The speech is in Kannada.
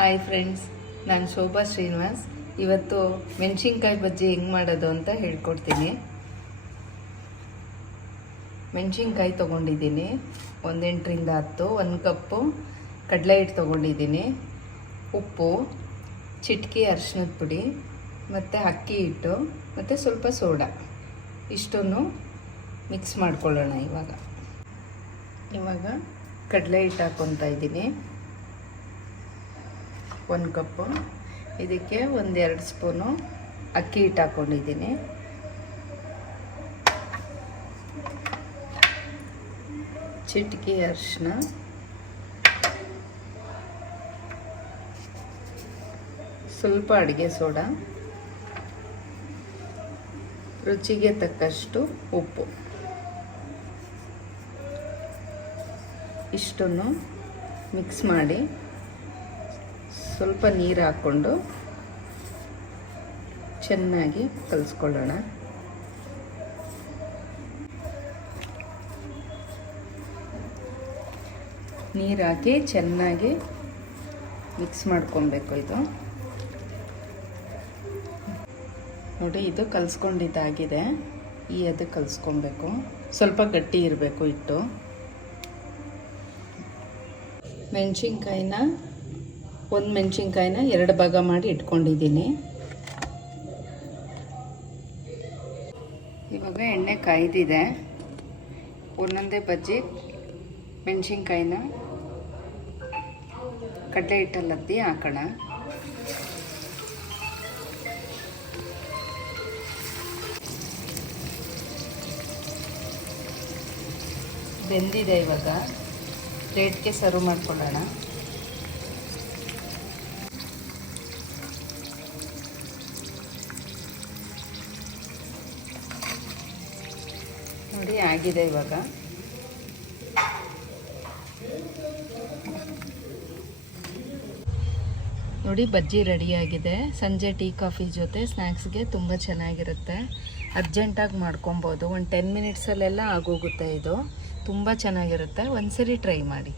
ಹಾಯ್ ಫ್ರೆಂಡ್ಸ್ ನಾನು ಶೋಭಾ ಶ್ರೀನಿವಾಸ್. ಇವತ್ತು ಮೆಣಸಿನ್ಕಾಯಿ ಬಜ್ಜಿ ಹೆಂಗೆ ಮಾಡೋದು ಅಂತ ಹೇಳ್ಕೊಡ್ತೀನಿ. ಮೆಣಸಿನ್ಕಾಯಿ ತೊಗೊಂಡಿದ್ದೀನಿ. ಒಂದೆಂಟರಿಂದ ಹತ್ತು, ಒಂದು ಕಪ್ಪು ಕಡಲೆ ಹಿಟ್ಟು ತೊಗೊಂಡಿದ್ದೀನಿ. ಉಪ್ಪು, ಚಿಟಕಿ ಅರಿಶಿನದ ಪುಡಿ, ಮತ್ತು ಅಕ್ಕಿ ಹಿಟ್ಟು, ಮತ್ತು ಸ್ವಲ್ಪ ಸೋಡಾ. ಇಷ್ಟನ್ನು ಮಿಕ್ಸ್ ಮಾಡ್ಕೊಳ್ಳೋಣ ಇವಾಗ. ಇವಾಗ ಕಡಲೆ ಹಿಟ್ಟು ಹಾಕ್ಕೊತಾ ಇದ್ದೀನಿ. ಒಂದು ಕಪ್ಪು, ಇದಕ್ಕೆ ಒಂದೆರಡು ಸ್ಪೂನು ಅಕ್ಕಿ ಹಿಟ್ಟು ಹಾಕ್ಕೊಂಡಿದ್ದೀನಿ. ಚಿಟಿಕೆ ಅರಿಶಿನ ಸ್ವಲ್ಪ ಅಡುಗೆ ಸೋಡಾ. ರುಚಿಗೆ ತಕ್ಕಷ್ಟು ಉಪ್ಪು. ಇಷ್ಟನ್ನು ಮಿಕ್ಸ್ ಮಾಡಿ. ಸ್ವಲ್ಪ ನೀರು ಹಾಕ್ಕೊಂಡು ಚೆನ್ನಾಗಿ ಕಲಿಸ್ಕೊಳ್ಳೋಣ. ನೀರು ಹಾಕಿ ಚೆನ್ನಾಗಿ ಮಿಕ್ಸ್ ಮಾಡ್ಕೊಬೇಕು ಇದು. ನೋಡಿ, ಇದು ಕಲಿಸ್ಕೊಂಡಿದ್ದಾಗಿದೆ. ಈ ಅದು ಕಲಿಸ್ಕೊಬೇಕು. ಸ್ವಲ್ಪ ಗಟ್ಟಿ ಇರಬೇಕು ಇಟ್ಟು ಮೆಣಸಿನ್ಕಾಯಿನ ಒಂದು ಮೆಣಸಿನ್ಕಾಯಿನ ಎರಡು ಭಾಗ ಮಾಡಿ ಇಟ್ಕೊಂಡಿದ್ದೀನಿ. ಇವಾಗ ಎಣ್ಣೆ ಕಾಯ್ದಿದೆ. ಒಂದೊಂದೇ ಬಜ್ಜಿ ಮೆಣಸಿನ್ಕಾಯಿನ ಕಡಲೆ ಹಿಟ್ಟಲ್ಲಿ ಅದ್ದಿ ಹಾಕೋಣ. ಬೆಂದಿದೆ ಇವಾಗ. ಪ್ಲೇಟ್ಗೆ ಸರ್ವ್ ಮಾಡ್ಕೊಳ್ಳೋಣ. ನೋಡಿ ಆಗಿದೆ ಇವಾಗ. ನೋಡಿ, ಬಜ್ಜಿ ರೆಡಿಯಾಗಿದೆ ಸಂಜೆ ಟೀ, ಕಾಫಿ ಜೊತೆ ಸ್ನ್ಯಾಕ್ಸ್ಗೆ ತುಂಬ ಚೆನ್ನಾಗಿರುತ್ತೆ. ಅರ್ಜೆಂಟಾಗಿ ಮಾಡ್ಕೊಬೋದು. ಒಂದು ಟೆನ್ ಮಿನಿಟ್ಸಲ್ಲೆಲ್ಲ ಆಗೋಗುತ್ತೆ ಇದು. ತುಂಬ ಚೆನ್ನಾಗಿರುತ್ತೆ. ಒಂದ್ಸರಿ ಟ್ರೈ ಮಾಡಿ.